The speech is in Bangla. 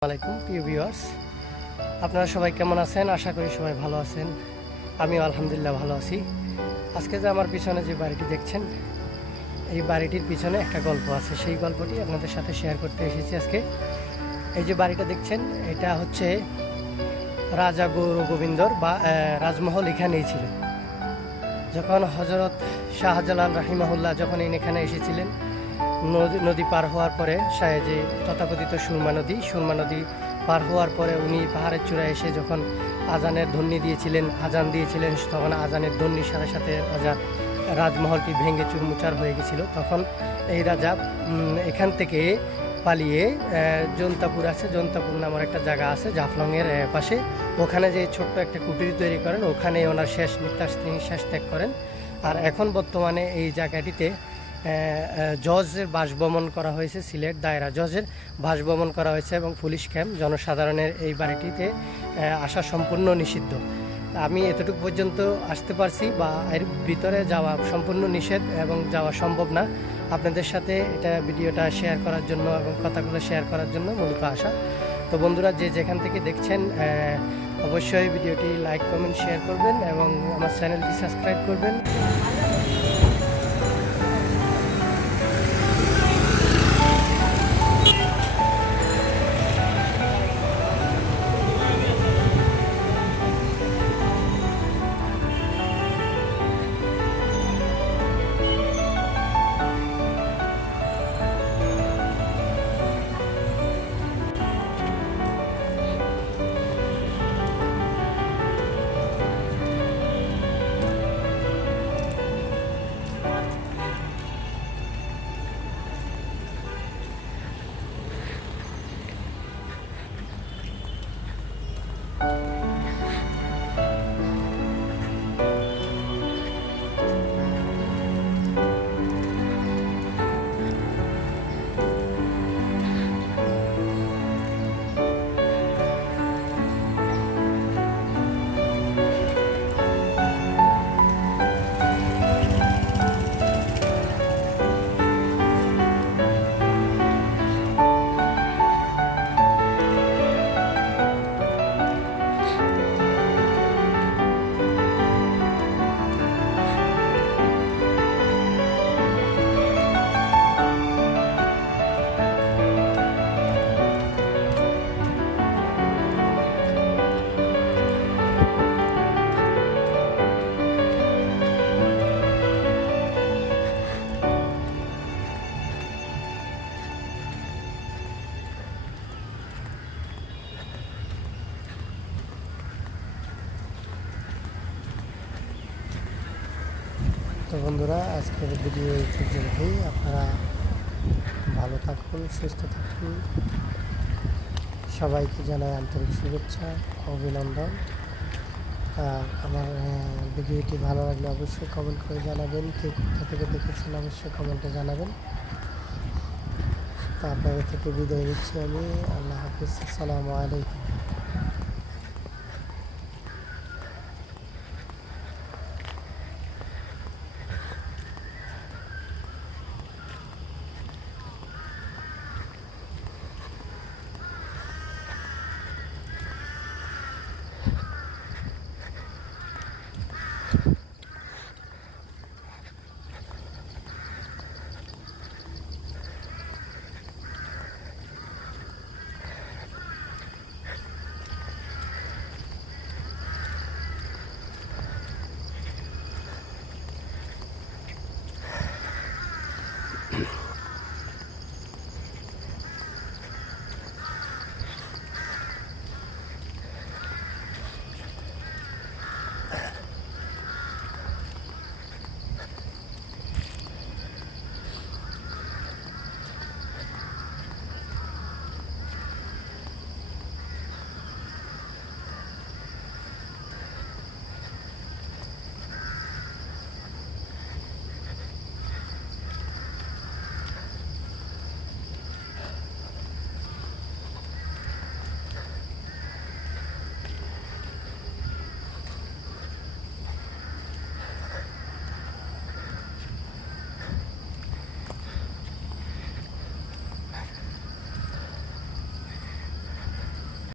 আসসালামাইকুম প্রিয় ভিউয়ার্স, আপনারা সবাই কেমন আছেন? আশা করি সবাই ভালো আছেন। আমিও আলহামদুলিল্লাহ ভালো আছি। আজকে যে আমার পিছনে যে বাড়িটি দেখছেন, এই বাড়িটির পিছনে একটা গল্প আছে। সেই গল্পটি আপনাদের সাথে শেয়ার করতে এসেছি আজকে। এই যে বাড়িটা দেখছেন, এটা হচ্ছে রাজা গৌর গোবিন্দর বা রাজমহল এখানেই ছিল। যখন হজরত শাহজালাল রাহিমাহুল্লাহ যখন এখানে এসেছিলেন, নদী পার হওয়ার পরে যে তথাকথিত সুরমা নদী পার হওয়ার পরে উনি পাহাড়ের চূড়ায় এসে যখন আজানের ধ্বনি দিয়েছিলেন, আজান দিয়েছিলেন, তখন আজানের ধ্বনির সাথে সাথে রাজমহলটি ভেঙে চুরমুচার হয়ে গেছিল। তখন এই রাজা এখান থেকে পালিয়ে জন্তাপুর আছে, জন্তাপুর নামের একটা জায়গা আছে জাফলংয়ের পাশে, ওখানে যে ছোট্ট একটা কুটির তৈরি করেন, ওখানে ওনার শেষ নিঃশ্বাস তিনি শেষ ত্যাগ করেন। আর এখন বর্তমানে এই জায়গাটিতে জজের বাসভবন করা হয়েছে, সিলেট দায়রা জজের বাসভবন করা হয়েছে এবং পুলিশ ক্যাম্প। জনসাধারণের এই বাড়িটিতে আসা সম্পূর্ণ নিষিদ্ধ। আমি এতটুকু পর্যন্ত আসতে পারছি, বা এর ভিতরে যাওয়া সম্পূর্ণ নিষেধ এবং যাওয়া সম্ভব না। আপনাদের সাথে এটা ভিডিওটা শেয়ার করার জন্য এবং কথাগুলো শেয়ার করার জন্য মূলত আসা। তো বন্ধুরা, যে যেখান থেকে দেখছেন অবশ্যই ভিডিওটি লাইক, কমেন্ট, শেয়ার করবেন এবং আমার চ্যানেলটি সাবস্ক্রাইব করবেন। তো বন্ধুরা, আজকের ভিডিও এই পর্যন্তই। আপনারা ভালো থাকুন, সুস্থ থাকুন। সবাইকে জানাই আন্তরিক শুভেচ্ছা, অভিনন্দন। আমার ভিডিওটি ভালো লাগলে অবশ্যই কমেন্ট করে জানাবেন। কে কোথা থেকে দেখেছেন অবশ্যই কমেন্টে জানাবেন। তো আপনাদের থেকে বিদায় নিচ্ছি আমি। আল্লাহ হাফিজ, আসসালামু আলাইকুম।